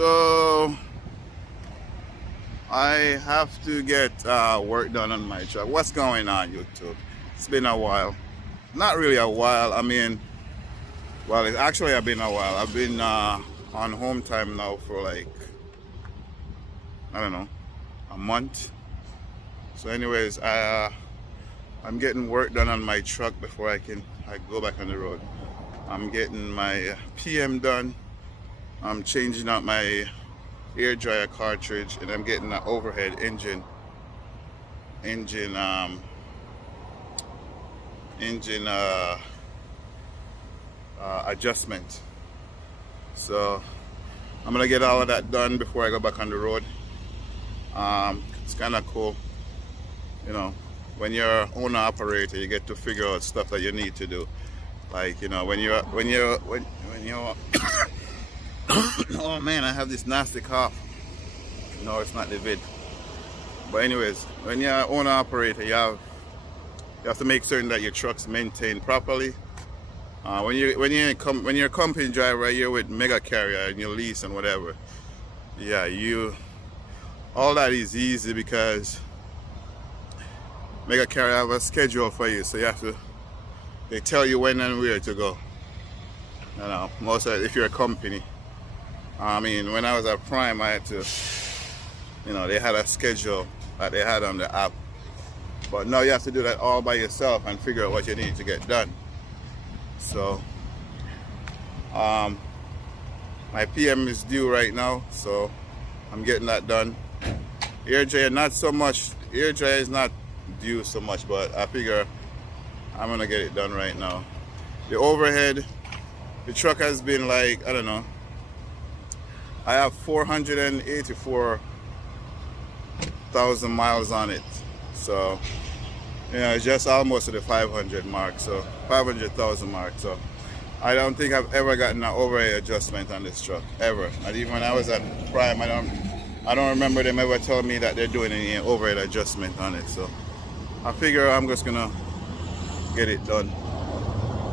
So I have to get work done on my truck. What's going on, YouTube? It's been a while. Not really a while. I mean, well, it's actually I've been a while. I've been on home time now for like, I don't know, a month. So anyways, I'm getting work done on my truck before I go back on the road. I'm getting my PM done. I'm changing out my air dryer cartridge, and I'm getting an overhead engine adjustment. So I'm gonna get all of that done before I go back on the road. It's kind of cool, you know, when you're owner operator, you get to figure out stuff that you need to do. Like, you know, when you're oh man, I have this nasty cough. No, it's not the vid. But anyways, when you're owner operator, you have to make certain that your truck's maintained properly. When you're a company driver, you're with mega carrier and you lease and whatever. Yeah, all that is easy because mega carrier have a schedule for you, so they tell you when and where to go. You know, most of it, if you're a company. I mean, when I was at Prime, I had to, you know, they had a schedule that they had on the app. But now you have to do that all by yourself and figure out what you need to get done. So, my PM is due right now, so I'm getting that done. Air dryer, not so much. Air dryer is not due so much, but I figure I'm gonna get it done right now. The overhead, the truck has been like, I don't know, I have 484,000 miles on it. So, you know, it's just almost to the 500 mark, so 500,000 mark. So I don't think I've ever gotten an overhead adjustment on this truck, ever. Not even when I was at Prime, I don't remember them ever telling me that they're doing any overhead adjustment on it. So I figure I'm just gonna get it done,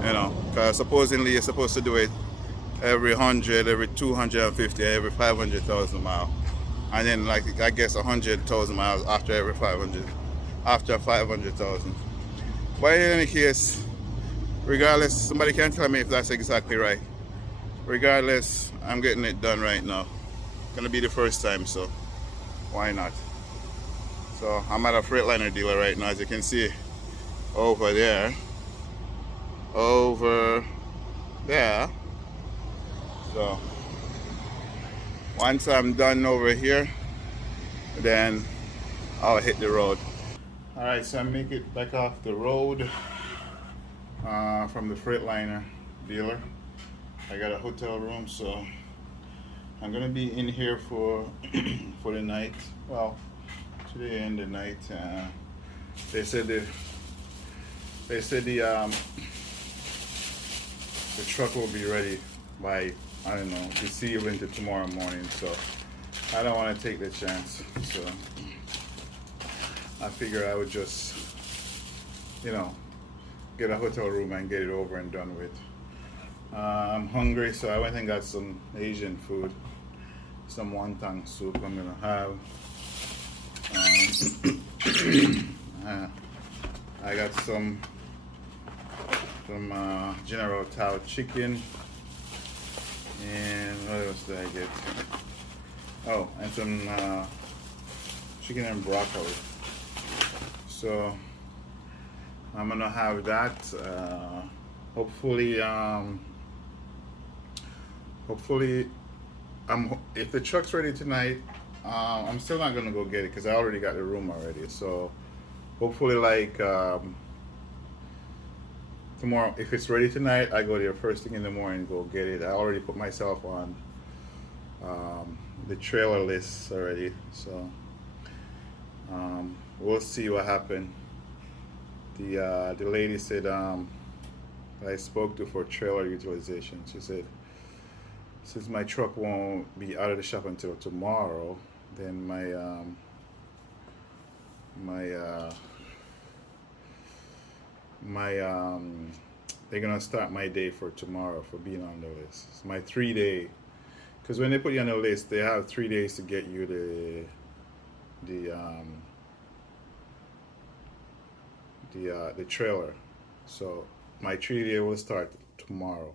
you know, because supposedly you're supposed to do it every 100, every 250, every 500,000 miles, and then like I guess 100,000 miles after every 500,000. But in any case, regardless, somebody can tell me if that's exactly right. Regardless, I'm getting it done right now. Gonna be the first time, so why not? So I'm at a Freightliner dealer right now, as you can see over there. So once I'm done over here, then I'll hit the road. All right, so I make it back off the road from the Freightliner dealer. I got a hotel room, so I'm gonna be in here for for the night. Well, today and the night. They said the truck will be ready by, I don't know, this evening to tomorrow morning. So I don't want to take the chance. So I figure I would just, you know, get a hotel room and get it over and done with. I'm hungry, so I went and got some Asian food, some wonton soup I'm gonna have. I got some General Tao chicken, and what else did I get? Oh, and some chicken and broccoli. So I'm gonna have that. Hopefully, if the truck's ready tonight, I'm still not gonna go get it because I already got the room already. So hopefully, like tomorrow, if it's ready tonight, I go there first thing in the morning, go get it. I already put myself on the trailer list already, so we'll see what happens. The lady said I spoke to for trailer utilization. She said, since my truck won't be out of the shop until tomorrow, then they're gonna start my day for tomorrow for being on the list. It's my 3-day, because when they put you on the list, they have 3 days to get you the trailer. So my 3 day will start tomorrow,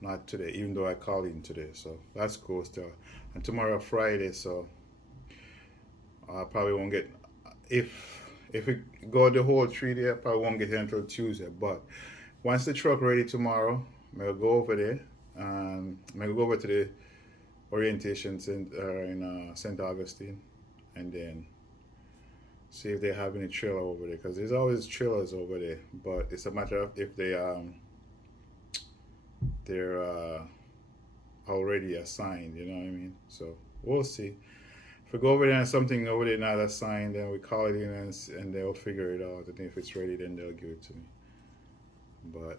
not today, even though I called in today. So that's cool still. And tomorrow Friday, so I probably won't get, if we go the whole 3 day, I probably won't get it until Tuesday. But once the truck ready tomorrow, I'll go over there. I'll go over to the orientation center in St. Augustine, and then see if they have any trailer over there, because there's always trailers over there, but it's a matter of if they're already assigned, you know what I mean? So we'll see. If we go over there and something over there not assigned, then we call it in and they'll figure it out, and if it's ready, then they'll give it to me. But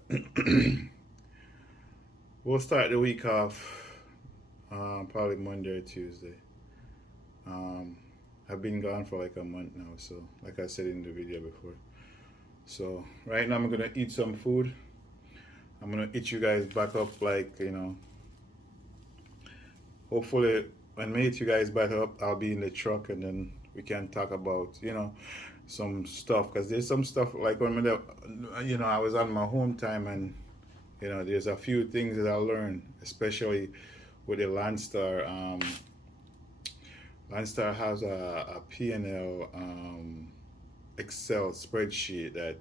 we'll start the week off probably Monday or Tuesday. I've been gone for like a month now, so like I said in the video before. So right now I'm gonna eat some food. I'm gonna eat you guys back up, like, you know, hopefully when I eat you guys back up, I'll be in the truck and then we can talk about, you know, some stuff, because there's some stuff like when you know, I was on my home time, and you know, there's a few things that I learned, especially with the Landstar. Landstar has a P&L Excel spreadsheet that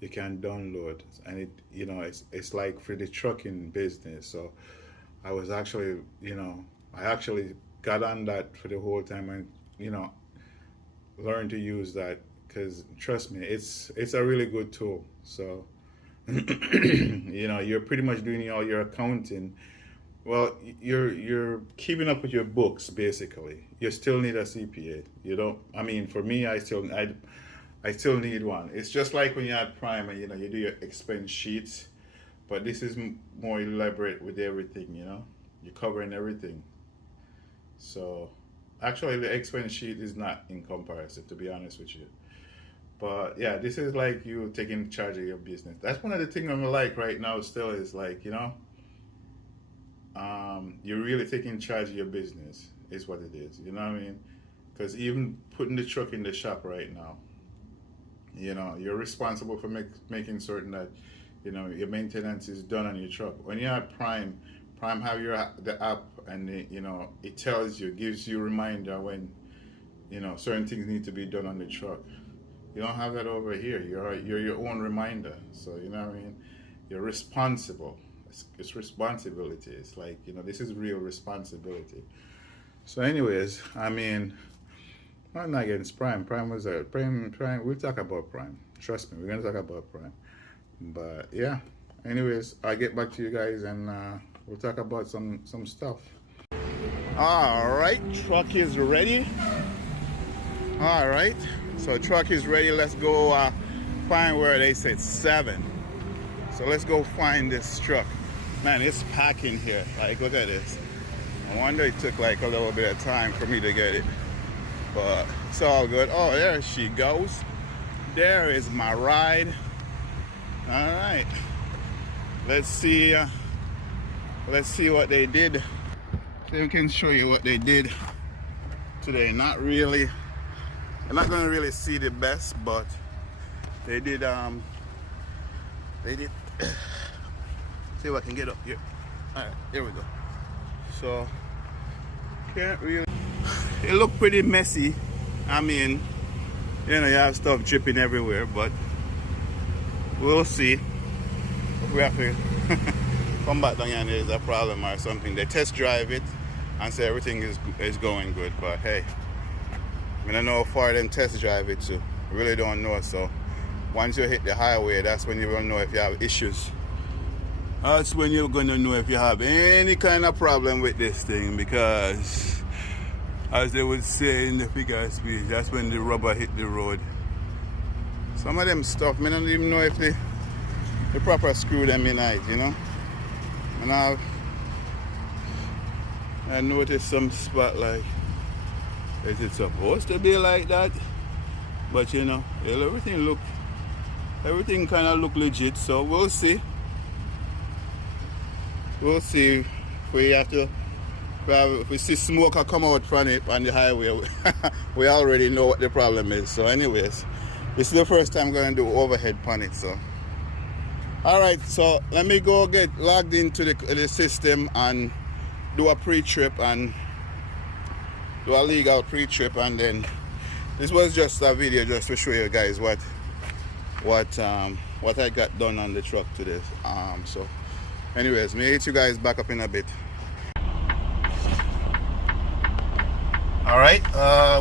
you can download, and it, you know, it's like for the trucking business. So I was actually, you know, I actually got on that for the whole time, and you know, learned to use that, because trust me, it's a really good tool. So you know, you're pretty much doing all your accounting. Well, you're keeping up with your books basically. You still need a CPA. You don't. I mean, for me, I still need one. It's just like when you had Prime, and you know, you do your expense sheets, but this is more elaborate with everything. You know, you're covering everything. So actually, the expense sheet is not in comparison, to be honest with you. But yeah, this is like you taking charge of your business. That's one of the things I'm like right now. Still is like, you know. You're really taking charge of your business is what it is, you know what I mean? Because even putting the truck in the shop right now, you know, you're responsible for making certain that, you know, your maintenance is done on your truck. When you're at Prime have the app, and you know, it tells you, gives you a reminder when, you know, certain things need to be done on the truck. You don't have that over here. You're your own reminder. So you know what I mean? You're responsible. It's responsibility. It's like, you know, this is real responsibility. So anyways, I mean, I'm not against Prime. Prime was a Prime. We'll talk about Prime. Trust me, we're gonna talk about Prime. But yeah, anyways, I'll get back to you guys, and we'll talk about some stuff. All right, truck is ready. All right, so truck is ready. Let's go find where they said 7. So let's go find this truck. Man, it's packing here. Like, look at this. I wonder it took like a little bit of time for me to get it, but it's all good. Oh, there she goes. There is my ride. All right. Let's see what they did. So I can show you what they did today. Not really. I'm not gonna really see the best, but they did. See if I can get up here. All right, here we go. So can't really. It looked pretty messy. I mean, you know, you have stuff dripping everywhere, but we'll see. If we have to come back down here and there's a problem or something. They test drive it and say everything is going good. But hey, I don't know how far them test drive it to. I really don't know. So once you hit the highway, that's when you will know if you have issues. That's when you're going to know if you have any kind of problem with this thing, because as they would say in the figure speech, that's when the rubber hit the road. Some of them stuff, I don't even know if they proper screw them in it, you know. And I noticed some spot like, is it supposed to be like that? But you know, everything kind of look legit, so we'll see. We'll see if we have to If we see smoke come out from it on the highway, we already know what the problem is. So anyways, this is the first time I'm going to do overhead on it. So alright, so let me go get logged into the system and do a pre-trip and do a legal pre-trip, and then this was just a video just to show you guys what I got done on the truck today. So anyways, me hit you guys back up in a bit. Alright,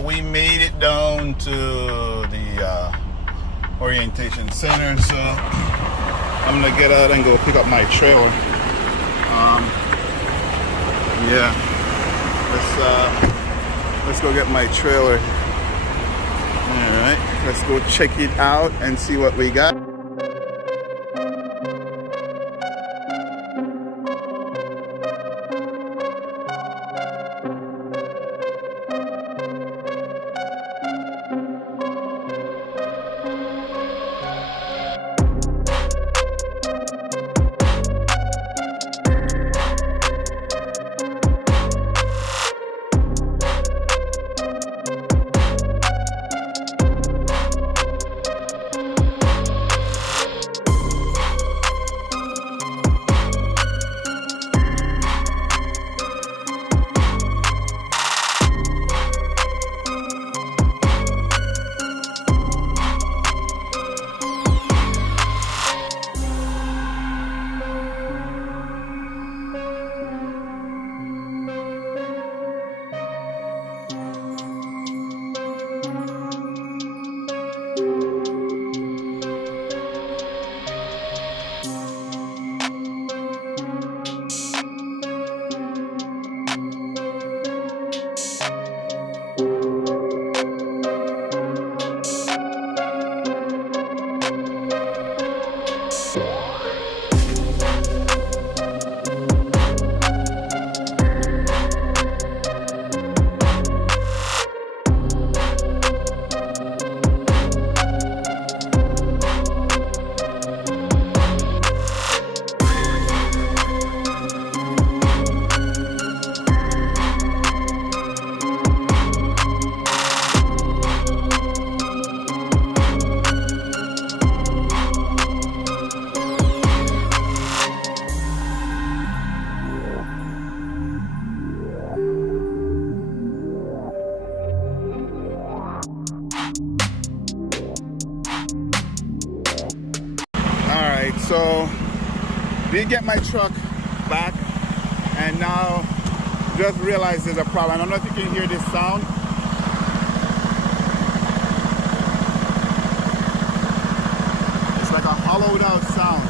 we made it down to the orientation center, so I'm gonna get out and go pick up my trailer. Yeah, let's go get my trailer. Alright, let's go check it out and see what we got. So did get my truck back, and now just realized there's a problem. I don't know if you can hear this sound. It's like a hollowed out sound.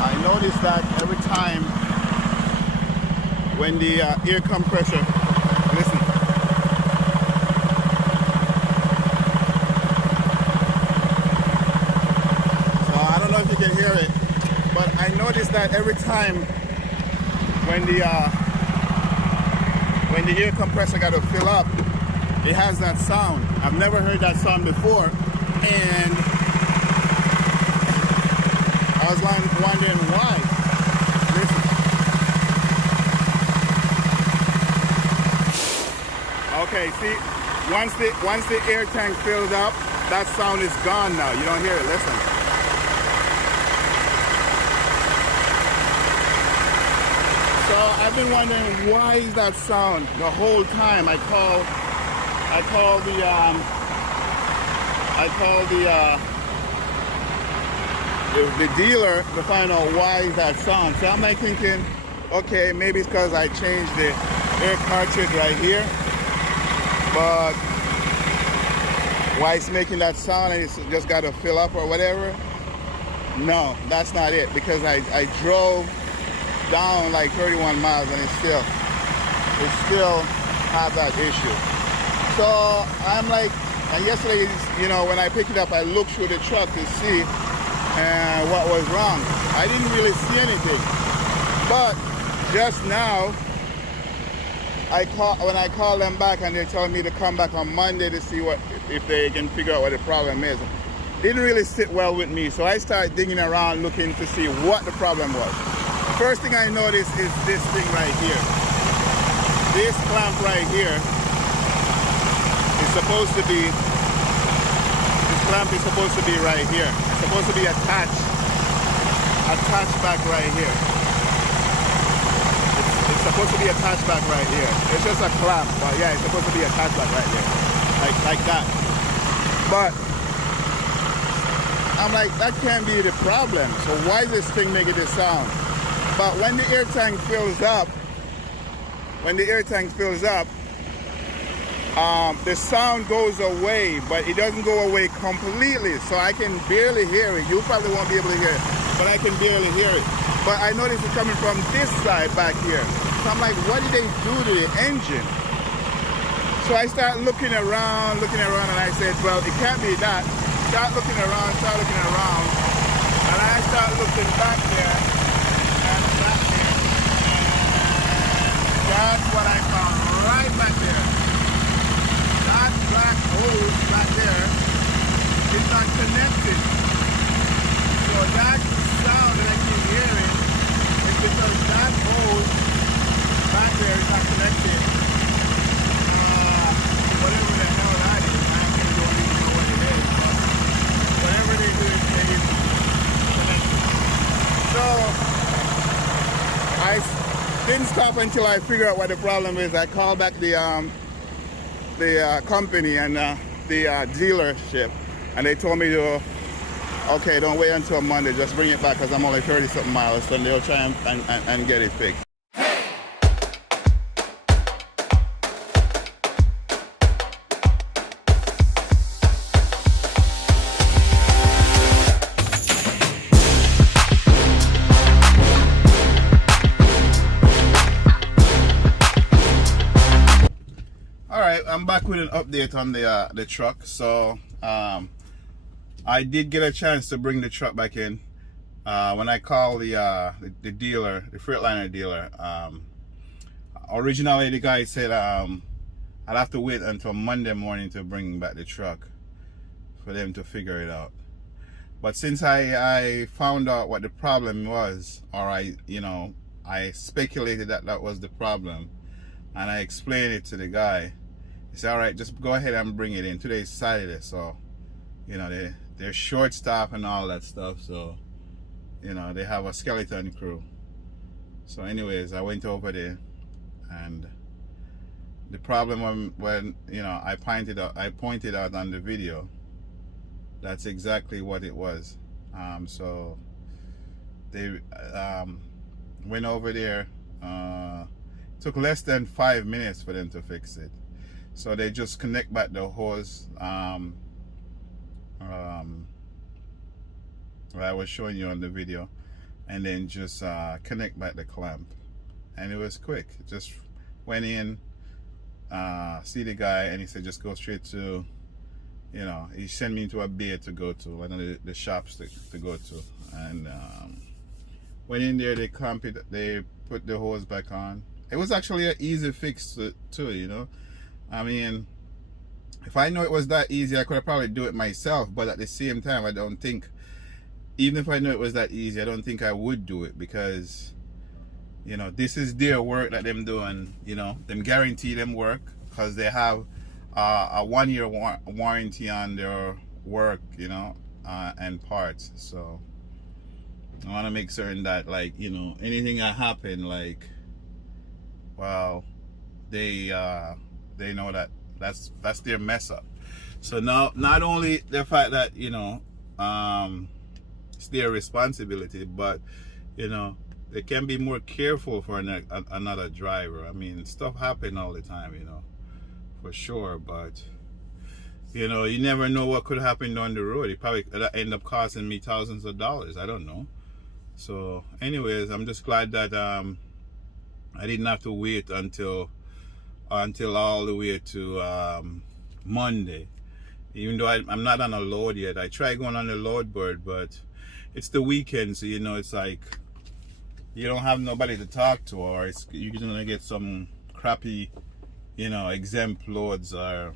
I noticed that every time when the air compressor, listen. You can hear it, but I noticed that every time when the air compressor got to fill up, it has that sound. I've never heard that sound before, and I was wondering why. Listen. Okay, see, once the air tank fills up, that sound is gone now. You don't hear it. Listen. So I've been wondering why is that sound the whole time. I call the dealer to find out why is that sound. So I'm like thinking, okay, maybe it's because I changed the air cartridge right here, but why it's making that sound and it's just got to fill up or whatever. No, that's not it, because I drove down like 31 miles and it still have that issue. So I'm like, and yesterday, you know, when I picked it up, I looked through the truck to see what was wrong. I didn't really see anything, but just now when I call them back and they're telling me to come back on Monday to see if they can figure out what the problem is. Didn't really sit well with me, so I started digging around looking to see what the problem was. First thing I noticed is this thing right here. This clamp right here is supposed to be, this clamp is supposed to be right here. It's supposed to be attached back right here. It's supposed to be attached back right here. It's just a clamp, but yeah, it's supposed to be attached back right here. Like that. But I'm like, that can't be the problem. So why is this thing making this sound? But when the air tank fills up, the sound goes away, but it doesn't go away completely. So I can barely hear it. You probably won't be able to hear it, but I can barely hear it. But I noticed it coming from this side back here. So I'm like, what did they do to the engine? So I start looking around, and I said, well, it can't be that. Start looking around, and I start looking back there, and back there, and that's what I found right back there. That black hose back there is not connected. So that sound that I keep hearing is because that hose back there is not connected. Whatever the hell that is, I actually don't even know what it is, but whatever they do, they need to connect it. So I didn't stop until I figured out what the problem is. I called back the company and the dealership, and they told me to, okay, don't wait until Monday, just bring it back because I'm only 30-something miles, and they'll try and get it fixed. I'm back with an update on the truck. So I did get a chance to bring the truck back in. When I called the dealer, the Freightliner dealer, originally the guy said I'd have to wait until Monday morning to bring back the truck for them to figure it out. But since I found out what the problem was, or I speculated that was the problem, and I explained it to the guy. He said, all right, just go ahead and bring it in. Today's Saturday, so, they're short staff and all that stuff, so, they have a skeleton crew. So anyways, I went over there, and the problem when I pointed out on the video, that's exactly what it was. So they went over there. Took less than 5 minutes for them to fix it. So they just connect back the hose that I was showing you on the video, and then just connect back the clamp, and it was quick. Just went in, see the guy, and he said just go straight to, he sent me to a bay to go to, one of the shops to go to, and went in there, they clamp it, they put the hose back on. It was actually an easy fix too, I mean, if I know it was that easy, I could have probably do it myself, but at the same time, I don't think, even if I know it was that easy, I don't think I would do it, because this is their work that them doing, them guarantee them work, because they have a 1-year warranty on their work, and parts. So I want to make certain that, like, anything that happen, like, well, they know that that's their mess up. So now, not only the fact that it's their responsibility, but they can be more careful for another driver. I mean, stuff happen all the time, for sure, but you never know what could happen down the road. It probably could end up costing me thousands of dollars. I don't know. So anyways, I'm just glad that I didn't have to wait until all the way to Monday, even though I'm not on a load yet. I tried going on the load board, but it's the weekend, so it's like you don't have nobody to talk to, or you're gonna get some crappy exempt loads or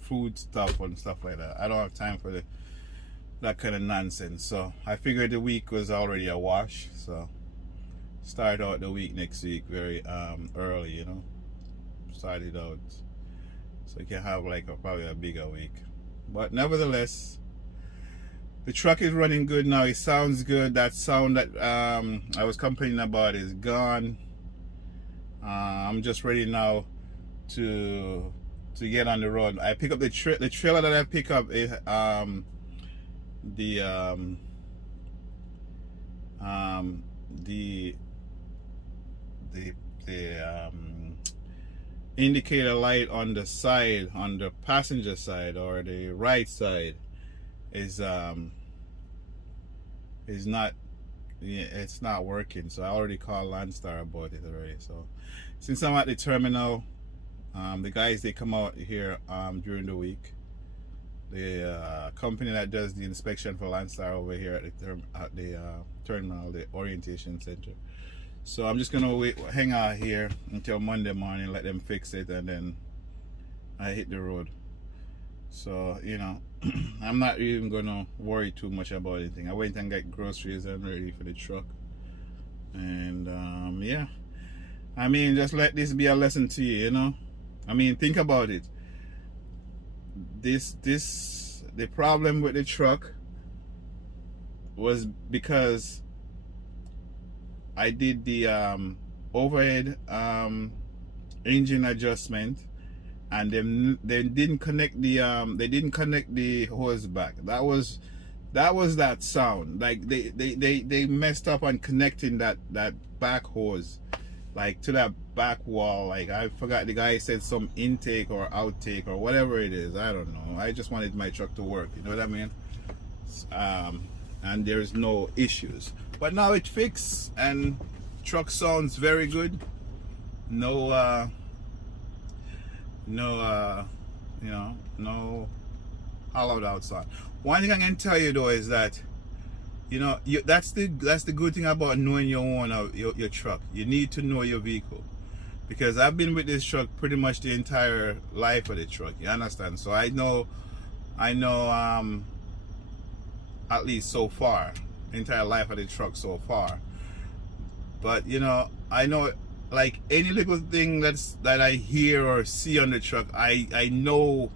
food stuff and stuff like that. I don't have time for that kind of nonsense. So I figured the week was already a wash, so start out the week next week very early, you know. Start it out so you can have like probably a bigger week. But nevertheless, the truck is running good now. It sounds good. That sound that I was complaining about is gone. I'm just ready now to get on the road. I pick up the trailer that I pick up is the indicator light on the side, on the passenger side or the right side, is not, it's not working. So I already called Landstar about it already. So since I'm at the terminal, the guys, they come out here during the week. The company that does the inspection for Landstar over here at the terminal, the orientation center. So I'm just gonna hang out here until Monday morning, let them fix it, and then I hit the road. So, you know, I'm not even gonna worry too much about anything. I went and got groceries and ready for the truck. And yeah, I mean, just let this be a lesson to you, you know. I mean, think about it. The problem with the truck was because I did the overhead engine adjustment, and they didn't connect the hose back. That was that sound. Like they messed up on connecting that back hose, like to that back wall. Like, I forgot, the guy said some intake or outtake or whatever it is. I don't know. I just wanted my truck to work, you know what I mean? And there's no issues. But now it's fixed and truck sounds very good. No you know, no hollowed out sound. One thing I can tell you though is that, you know, that's the good thing about knowing your own your truck. You need to know your vehicle, because I've been with this truck pretty much the entire life of the truck, you understand? So I know at least so far, the entire life of the truck so far. But you know, I know, like, any little thing that I hear or see on the truck, I know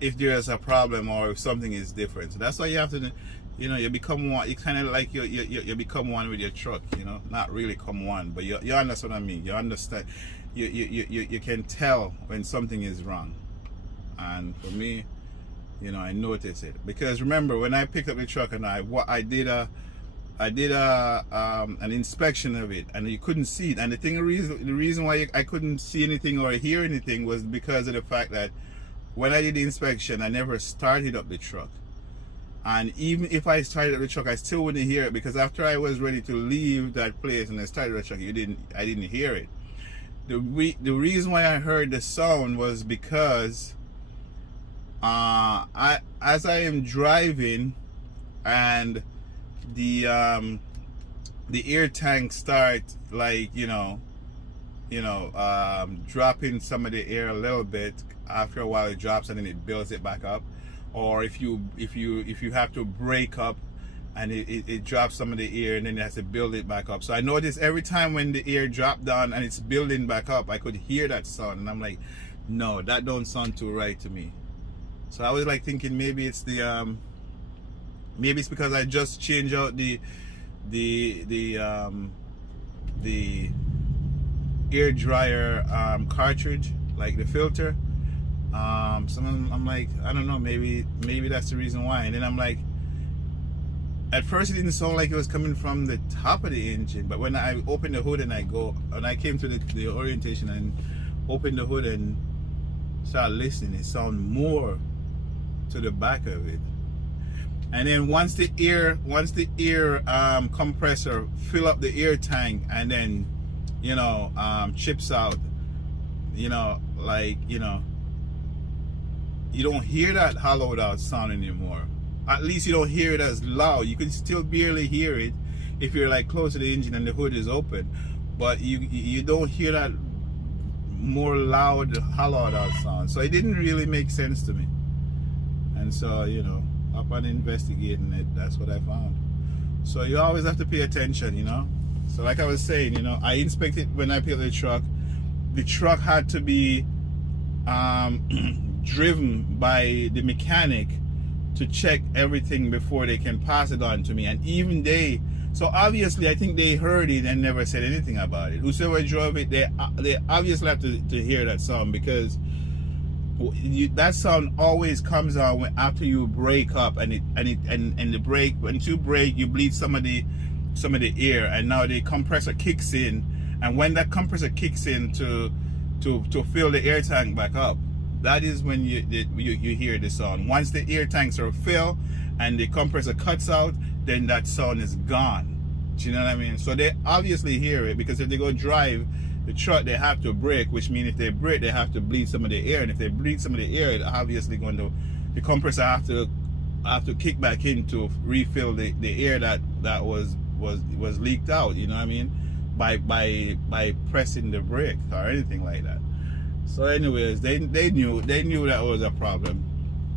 if there's a problem or if something is different. So that's why you have to, you know, you become one. You kind of like you become one with your truck, you know, not really come one, but you understand what I mean. You understand, you can tell when something is wrong. And for me, you know, I notice it, because remember when I picked up the truck and I did an inspection of it, and you couldn't see it. And the reason why I couldn't see anything or hear anything was because of the fact that when I did the inspection, I never started up the truck. And even if I started up the truck, I still wouldn't hear it, because after I was ready to leave that place and I started the truck, I didn't hear it. The reason why I heard the sound was because as I am driving and the air tank start, like, dropping some of the air a little bit. After a while it drops and then it builds it back up. Or if you have to brake up and it drops some of the air and then it has to build it back up. So I noticed every time when the air dropped down and it's building back up, I could hear that sound, and I'm like, no, that don't sound too right to me. So I was like thinking maybe it's maybe it's because I just changed out the air dryer cartridge, like the filter. So I'm like, I don't know, maybe that's the reason why. And then I'm like, at first it didn't sound like it was coming from the top of the engine, but when I opened the hood and I came to the orientation and opened the hood and started listening, it sounded more to the back of it. And then once the air compressor fill up the air tank and then, chips out, you don't hear that hollowed out sound anymore. At least you don't hear it as loud. You can still barely hear it if you're like close to the engine and the hood is open, but you don't hear that more loud hollowed out sound. So it didn't really make sense to me. And so, upon investigating it, that's what I found. So you always have to pay attention, So like I was saying, you know, I inspected when I built the truck. The truck had to be driven by the mechanic to check everything before they can pass it on to me. And even they, so obviously I think they heard it and never said anything about it. Whosoever drove it, they obviously have to hear that sound, because that sound always comes on when, after you break up, and the brake, once you brake, you bleed some of the air, and now the compressor kicks in, and when that compressor kicks in to fill the air tank back up, that is when you hear the sound. Once the air tanks are filled and the compressor cuts out, then that sound is gone. Do you know what I mean? So they obviously hear it, because if they go drive the truck, they have to brake, which means if they brake, they have to bleed some of the air, and if they bleed some of the air, it's obviously going to, the compressor have to kick back in to refill the air that was leaked out. You know what I mean? By pressing the brake or anything like that. So anyways, they knew that was a problem,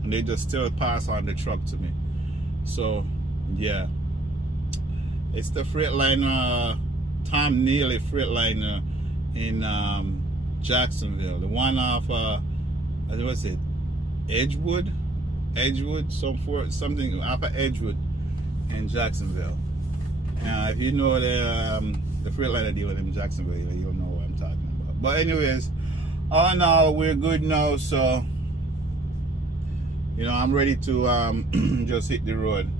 and they just still pass on the truck to me. So yeah, it's the Freightliner, Tom Neely Freightliner in Jacksonville, the one off what's it, Edgewood, something off of Edgewood in Jacksonville. Now if you know the Freightliner dealer in Jacksonville, you'll know what I'm talking about. But anyways, all in all, we're good now, so you know, I'm ready to just hit the road.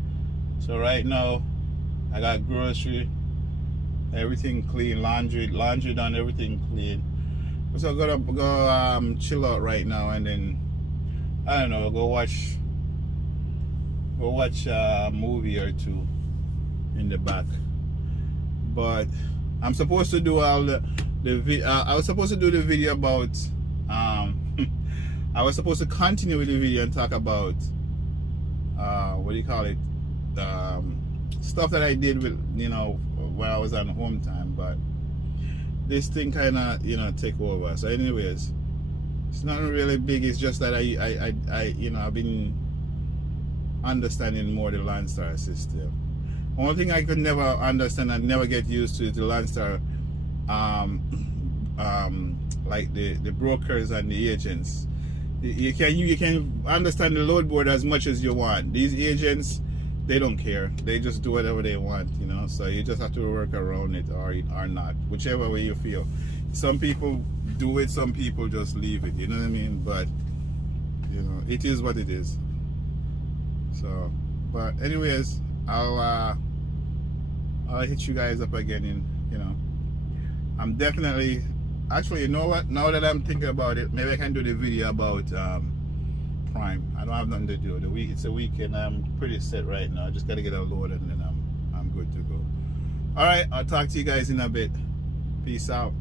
So right now I got grocery, everything clean, laundry done, everything clean. So I'm gonna go chill out right now, and then I don't know, go watch a movie or two in the back. But I'm supposed to do all the I was supposed to do the video about I was supposed to continue with the video and talk about what do you call it, stuff that I did with, you know, when I was on home time, but this thing kind of, you know, take over. So anyways, it's nothing really big. It's just that I you know, I've been understanding more the Landstar system. Only thing I could never understand and never get used to is the Landstar, like the brokers and the agents. You can understand the load board as much as you want. These agents, they don't care. They just do whatever they want, you know. So you just have to work around it or not, whichever way you feel. Some people do it, some people just leave it. You know what I mean? But you know, it is what it is. So, but anyways, I'll hit you guys up again in, you know, I'm definitely, actually, you know what, now that I'm thinking about it, maybe I can do the video about Prime. I don't have nothing to do. It's a weekend. I'm pretty set right now. I just gotta get a load and then I'm good to go. All right, I'll talk to you guys in a bit. Peace out.